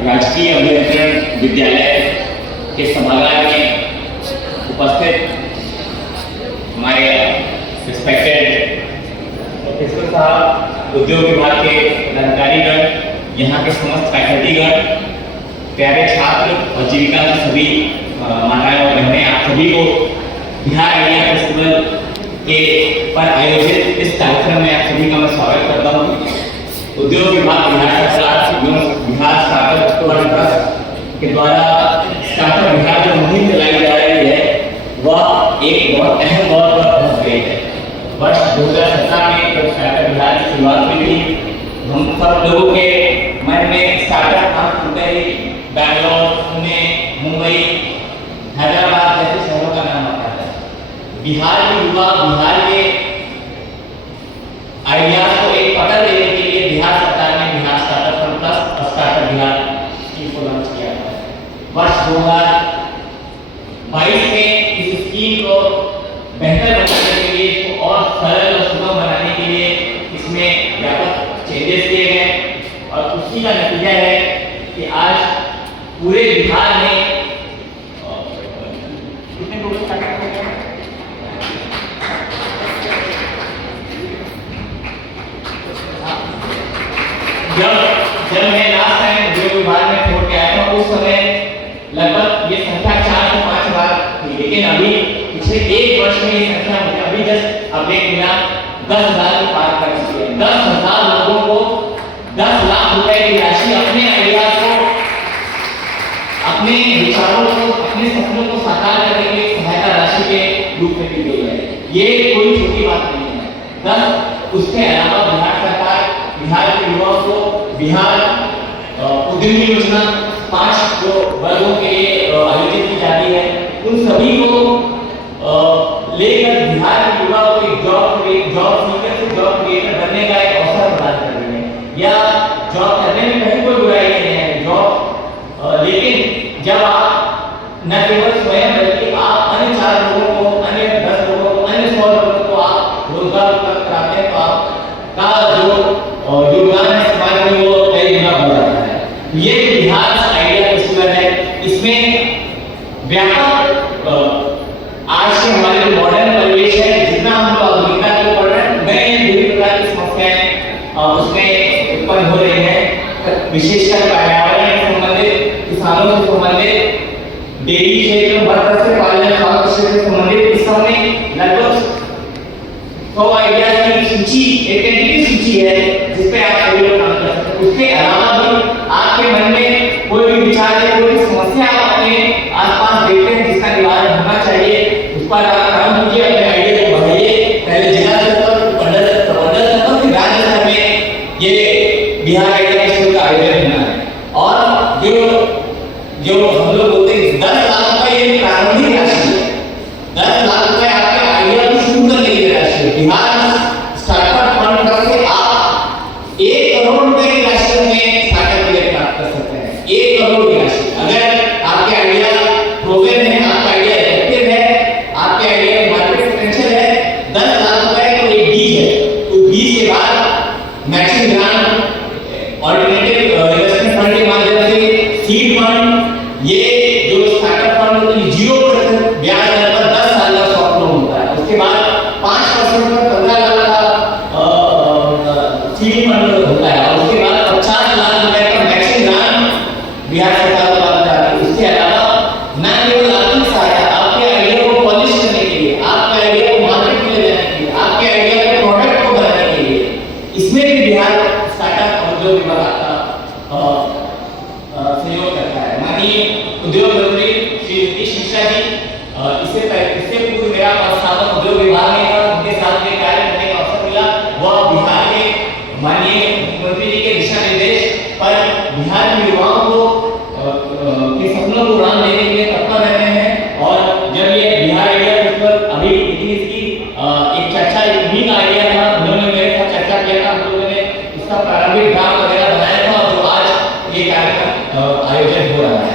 राजकीय अभियंत्रण विद्यालय के सभागार में उपस्थित हमारे रिस्पेक्टेड प्रोफेसर साहब, उद्योग विभाग के अधिकारीगण, यहाँ के समस्त फैकल्टीगण, प्यारे छात्र और जीविका के सभी माताएं और बहनें, आप सभी को बिहार आइडिया फेस्टिवल के पर आयोजित इस कार्यक्रम में आप सभी का मैं स्वागत करता हूँ। उद्योग विभाग बिहार सरकार बिहार स्टार्टअप ट्रस्ट के द्वारा स्टार्टअप बिहार जो मुहिम चलाई जा रही है वह एक बहुत अहम दौर पर पहुंच गई है। वर्ष 2017 में जब स्टार्टअप बिहार की शुरुआत हुई थी, हम सब लोगों के मन में स्टार्टअप नाम सुनते ही बैंगलोर, पुणे, मुंबई, हैदराबाद जैसे शहरों का नाम आता है। बिहार के युवा बिहार के आइडियाज को एक पकड़ देने के लिए बिहार सरकार ने बिहार स्टार्टअप फंड प्लस और स्टार्टअप बिहार स्कीम को लॉन्च किया था। वर्ष 2022 में इस स्कीम को बेहतर बनाने के लिए, इसको और सरल और सुगम बनाने के लिए इसमें व्यापक चेंजेस किए गए और उसी का नतीजा है कि आज पूरे बिहार में कितने लोग स्टार्टअप हो गए? जब मैं लास्ट टाइम उद्योग विभाग में छोड़ के आया था उस समय लगभग ये संख्या 4 से 5 हज़ार थी, लेकिन अभी पिछले एक वर्ष में ये संख्या मुझे अभी जस्ट अपडेट मिला 10,000 की पार कर चुकी है। 10,000 लोगों को 10 लाख रुपए की राशि अपने आइडियाज को, अपने विचारों को, अपने सपनों को साकार करने के लिए सहायता राशि के रूप में दी गई है। ये कोई छोटी बात नहीं है। 10 उसके अलावा बिहार सरकार बिहार के युवाओं को बिहार उद्यमी योजना 5 जो वर्गों के लिए आयोजित की जाती है, उन सभी को लेकर बिहार के युवाओं को एक जॉब सीकर से जॉब क्रिएटर बनने का एक अवसर प्रदान कर रही है। या जॉब करने में कहीं कोई बुराई नहीं है जॉब, लेकिन जब आप न केवल स्वयं बल्कि आप अन्य 4 लोगों को, अन्य 10 लोगों को, अन्य 100 लोगों को आप रोजगार उपलब्ध कराते हैं तो आपका जो योगदान है समाज में वो कई गुना बढ़ जाता है। ये बिहार आइडिया फेस्टिवल है, इसमें व्यापक आज के हमारे जो मॉडर्न परिवेश है, जितना हम लोग आधुनिकता को पढ़ रहे हैं, नए विभिन्न प्रकार की समस्याएं उसमें उत्पन्न हो रही हैं, विशेषकर पर्यावरण से संबंधित, किसानों से संबंधित, डेयरी क्षेत्र, मत्स्य पालन, खाद्य क्षेत्र से संबंधित। इस समय लगभग 100 आइडियाज की सूची, एक एंटिटी सूची है जिस पे आप सभी लोग काम कर सकते हैं। उसके अलावा भी आपके मन में कोई भी विचार है, कोई भी समस्या आप अपने आसपास देखते हैं जिसका निवारण होना चाहिए, उस पर आप काम कीजिए, अपने आइडिया को बढ़ाइए। पहले जिला स्तर पर, प्रखंड स्तर पर, फिर राज्य स्तर में ये बिहार आइडिया फेस्टिवल का आयोजन होना है। और जो हम लोग बोलते हैं 10 लाख रुपए ये प्रारंभिक राशि है। 10 लाख रुपए आपके आइडिया को शुरू करने की राशि है। बिहार स्टार्टअप फंड से आप 1 करोड़ रुपए की राशि में स्टार्टअप के लिए प्राप्त कर सकते हैं। 1 करोड़ की राशि अगर आपके आइडिया प्रोवन है, आपका आइडिया इफेक्टिव है, आपके आइडिया में मार्केट पोटेंशियल है, 10 लाख रुपए तो एक बीज है। तो बीज के बाद matching grant, alternative investment fund के माध्यम से सीड फंड, ये जो स्टार्टअप फंड होते हैं 0% ब्याज दर पर 10 साल का सॉफ्ट लोन होता है। उसके बाद 5% पर 15 लाख का सीड फंड होता है और उसके बाद 50 लाख रुपए का मैचिंग ग्रांट बिहार सरकार द्वारा जाता है। इसके अलावा न केवल आर्थिक सहायता, आपके आइडिया को पॉलिश करने के लिए, आपके आइडिया को मार्केट में ले जाने के लिए, आपके आइडिया के प्रोडक्ट को बनाने के लिए, इसमें भी बिहार स्टार्टअप और उद्योग विभाग आपका सहयोग करता है। माननीय उद्योग मंत्री श्री नीतीश मिश्रा जी, इससे पूर्व मेरा प्रस्तावक उद्योग विभाग में था, उनके साथ में कार्य करने का अवसर मिला। वह बिहार के माननीय मुख्यमंत्री जी के दिशा निर्देश पर बिहार के युवाओं को के सपनों को उड़ान देने के लिए तत्पर रहते हैं। और जब ये बिहार आइडिया फेस्टिवल अभी इसकी एक चर्चा, एक आइडिया था, उन्होंने मेरे साथ चर्चा किया था, हम लोगों ने इसका प्रारंभिक ड्राफ्ट वगैरह बनाया था और जो आज ये कार्यक्रम आयोजन हो रहा है,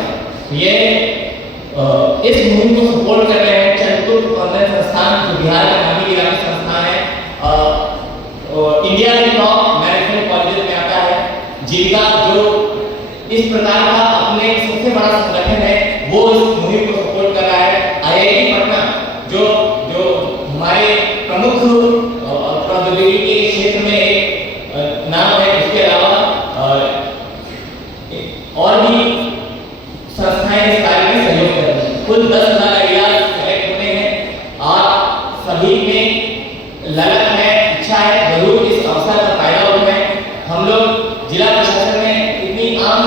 ये इस मुहिम को सपोर्ट कर रहे हैं चंद्रगुप्त ऑनलाइन संस्थान, जो बिहार का नामी गिरामी संस्थान है, इंडिया के टॉप मैनेजमेंट कॉलेज में आता है। जिनका जो इस प्रकार का अपने सबसे बड़ा संगठन है वो इस मुहिम को सपोर्ट कर रहा है। आईआईटी पटना जो जो हमारे प्रमुख प्रौद्योगिकी के क्षेत्र में एक नाम है, उसके अलावा और भी संस्थाएं इस कार्य में सहयोग कर रही हैं। कुल 10,000 आइडियाज सेलेक्ट होने हैं। आप सभी में लगन है, इच्छा है, जरूर इस अवसर का फायदा उठाएं। हम लोग जिला प्रशासन में इतनी आम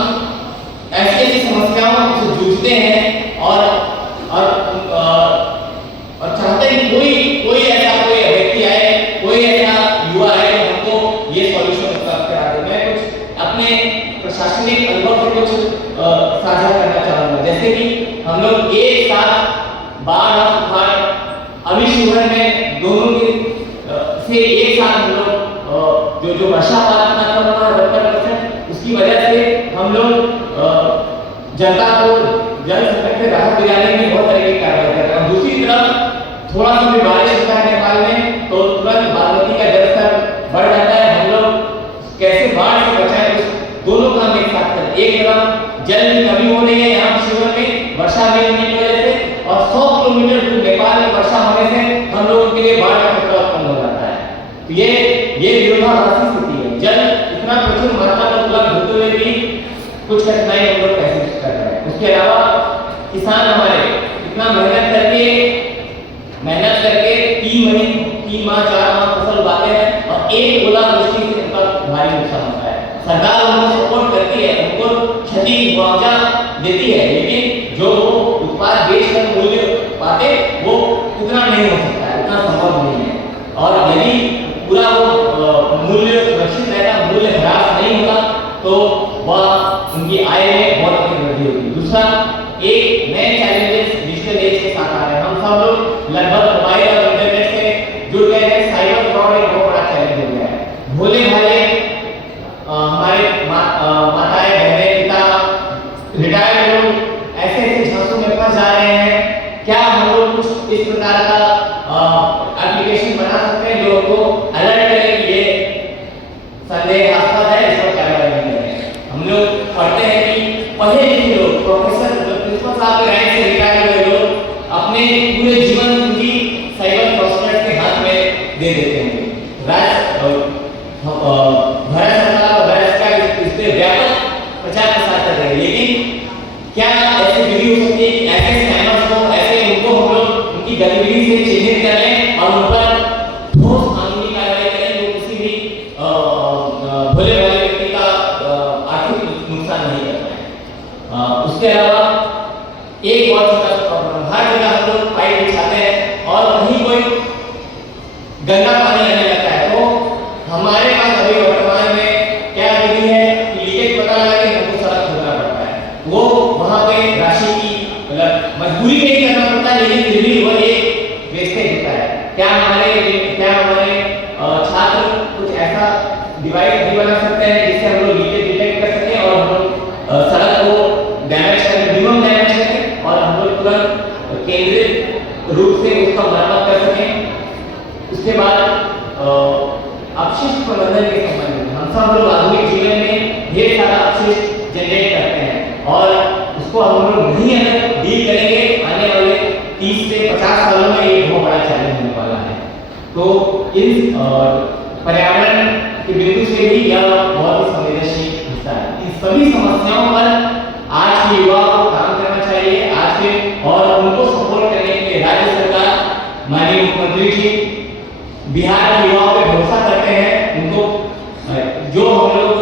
ऐसी समस्याओं से जूझते हैं और चाहते हैं कोई ऐसा कोई व्यक्ति आए, कोई ऐसा युवा आए जो हमको ये सॉल्यूशन करके आ दे। मैं कुछ अपने प्रशासनिक अनुभव से कुछ साझा करना चाहूंगा। जैसे कि हम लोग एक साथ बाढ़ और तूफान अभी शिवहर में दोनों के से एक साथ हम लोग जो वर्षापात अपना कम हुआ 70%, उसकी वजह से हम लोग जनता को जल संकट से राहत दिलाने में बहुत तरह की कार्रवाई कर रहे हैं। दूसरी तरफ थोड़ा सा भी बारिश होता है नेपाल में तो तुरंत बागमती का जलस्तर बढ़ जाता है। हम लोग कैसे बाढ़ से बचाएं, दोनों काम एक साथ करें। एक तरफ जल की कमी हो रही है यहाँ शिवहर में वर्षा नहीं होने की वजह से, और 100 किलोमीटर दूर नेपाल में वर्षा होने से हम लोगों के लिए बाढ़ का खतरा उत्पन्न हो जाता है। तो ये विरोधाभासी स्थिति है। जल इतना प्रचुर मात्रा में उपलब्ध होते हुए भी कुछ कठिनाई हम लोग महसूस कर रहे हैं। उसके अलावा किसान हमारे इतना मेहनत करके 3 माह 4 माह फसल उगाते हैं और एक ओलावृष्टि से उनका भारी नुकसान होता है। सरकार उनको सपोर्ट करती है, उनको क्षति मुआवजा देती है, लेकिन जो उत्पाद बेचकर मूल्य पाते वो उतना नहीं हो सकता है, उतना संभव नहीं है। और यदि पूरा वो मूल्य सुरक्षित रहता, मूल्य ह्रास नहीं होता तो वह उनकी आय में बहुत अधिक वृद्धि होगी। दूसरा, एक नए चैलेंजेस डिजिटल एज के साथ आ रहे हैं। हम सब लोग लगभग मोबाइल और इंटरनेट से जुड़ गए हैं। साइबर फ्रॉड एक बहुत बड़ा चैलेंज हो गया है। भोले भाले हमारे माताएं, बहनें, पिता, रिटायर्ड लोग ऐसे झांसों में फंस जा रहे हैं। क्या हम लोग कुछ इस प्रकार का एप्लीकेशन बना सकते हैं जो को अलर्ट करे कि ये संदेहास्पद है, इस पर कार्रवाई नहीं करें। हम लोग पढ़ते हैं कि पढ़े लिखे लोग, प्रोफेसर, प्रिंसिपल साहब के रैंक से रिटायर हुए लोग अपने पूरे जीवन की साइबर फ्रॉडस्टर्स के हाथ में दे देते हैं। भारत सरकार और इसका इस पे व्यापक प्रचार प्रसार कर रही है, लेकिन क्या ऐसी विधि हो सकती है कि ऐसे स्कैमर्स को, ऐसे उनको हम लोग उनकी गतिविधि से चिन्हित कर लें और उन पर ठोस कानूनी कार्रवाई करें जो किसी भी भोले भाले व्यक्ति का आर्थिक नुकसान नहीं करता है। उसके अलावा एक और छोटा सा प्रॉब्लम, हर जगह हम लोग पाइप बिछाते हैं और कहीं कोई गंदा पानी आने लगता है तो हमारे पास अभी वर्तमान में क्या विधि है कि लीकेज पता लगा कि हमको सड़क खोदना पड़ता है। वो वहां पे राशि की मतलब मजबूरी नहीं करना पड़ता है, लेकिन फिर भी वो एक वेस्टेज होता है। क्या हमारे छात्र कुछ ऐसा डिवाइस भी बना सकते हैं जिससे हम लोग लीकेज डिटेक्ट कर सकें और हम लोग सड़क को डैमेज करें, मिनिमम डैमेज करें और हम लोग तुरंत केंद्रित रूप से उसका मरम्मत कर सकें। उसके बाद अपशिष्ट प्रबंधन के संबंध में हम सब लोग आधुनिक जीवन में ढेर सारा अपशिष्ट जनरेट करते हैं और उसको हम लोग नहीं अगर डील करेंगे आने वाले 30 से 50 सालों में ये बहुत बड़ा चैलेंज होने वाला है। तो इस पर्यावरण के बिंदु से भी यह बहुत ही संवेदनशील हिस्सा है। इन सभी समस्याओं पर आज के युवाओं को काम करना चाहिए। आज के और उनको सपोर्ट करने के लिए राज्य सरकार, माननीय मुख्यमंत्री जी बिहार के युवाओं पे भरोसा करते हैं। उनको जो हम लोग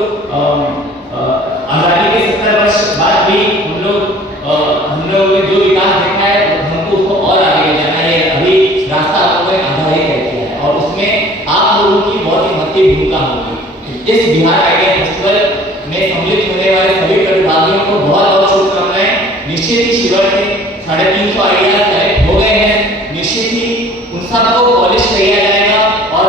आजादी के 70 वर्ष बाद भी हम लोग ने जो विकास देखा है हमको उसको और आगे ले जाना है। अभी रास्ता हम लोगों ने आधा ही तय किया है और उसमें आप लोगों की बहुत ही महत्वपूर्ण भूमिका होगी। इस बिहार आइडिया फेस्टिवल में सम्मिलित होने वाले सभी प्रतिभागियों को बहुत बहुत शुभकामनाएं। निश्चित ही शिविर से 350 आइडियाज कलेक्ट हो गए हैं। निश्चित ही उन सबको पॉलिश किया जाएगा और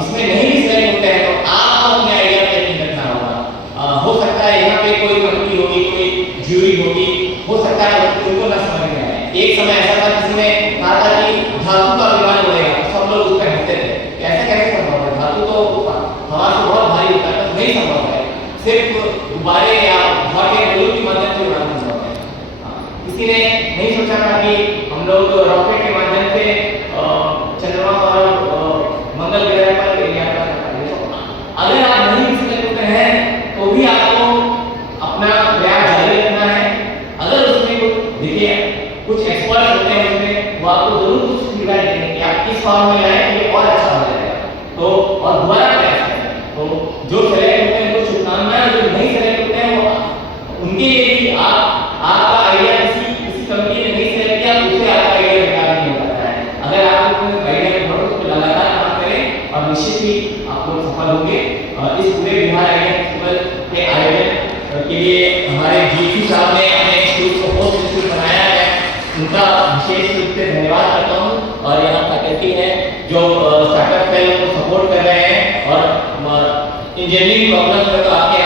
इसमें नहीं भी सिलेक्ट होते हैं तो आपको अपने आइडिया प्रेजेंट करना होगा। हो सकता है यहाँ पे कोई कमेटी होगी, कोई ज्यूरी होगी, हो सकता है उनको ना समझ में आए। एक समय ऐसा था किसी ने कहा था कि धातु का विमान उड़ेगा, सब लोग उस पर हंसते थे, कैसे कैसे संभव है, धातु तो हवा से बहुत भारी होता है, तो नहीं संभव है, सिर्फ गुब्बारे या हवा के बलून की मदद से उड़ाना संभव है। किसी ने नहीं सोचा था कि हम लोग रॉकेट के माध्यम से चंद्रमा और मंगल ग्रह पर यात्रा कर पाएंगे। अगर आप नहीं सिलेक्ट होते हैं तो भी आपको अपना प्रयास जारी रखना है। अगर उसमें देखिए कुछ एक्सपर्ट होते हैं उसमें, वो आपको जरूर कुछ फीडबैक देंगे कि आप किस फॉर्म में आए ये और अच्छा हो जाएगा, तो और दोबारा प्रयास करें। तो जो सेलेक्ट होते हैं उनको शुभकामनाएं, जो नहीं सेलेक्ट होते हैं वो उनके लिए भी आपका आइडिया किसी कंपनी ने नहीं सेलेक्ट किया तो उससे आपका आइडिया बेकार नहीं हो जाता है। अगर आप अपने आइडिया को तो लगातार काम करें और निश्चित ही आप लोग सफल होंगे। इस पूरे बिहार आइडिया फेस्टिवल के आयोजन के लिए हमारे जीसी साहब ने अपने इंस्टीट्यूट को बहुत इंस्टीट्यूट बनाया है, उनका विशेष रूप से धन्यवाद करता हूँ। और यहाँ फैकल्टी है जो स्टार्टअप फेलो को सपोर्ट कर रहे हैं और इंजीनियरिंग प्रॉब्लम में तो आपके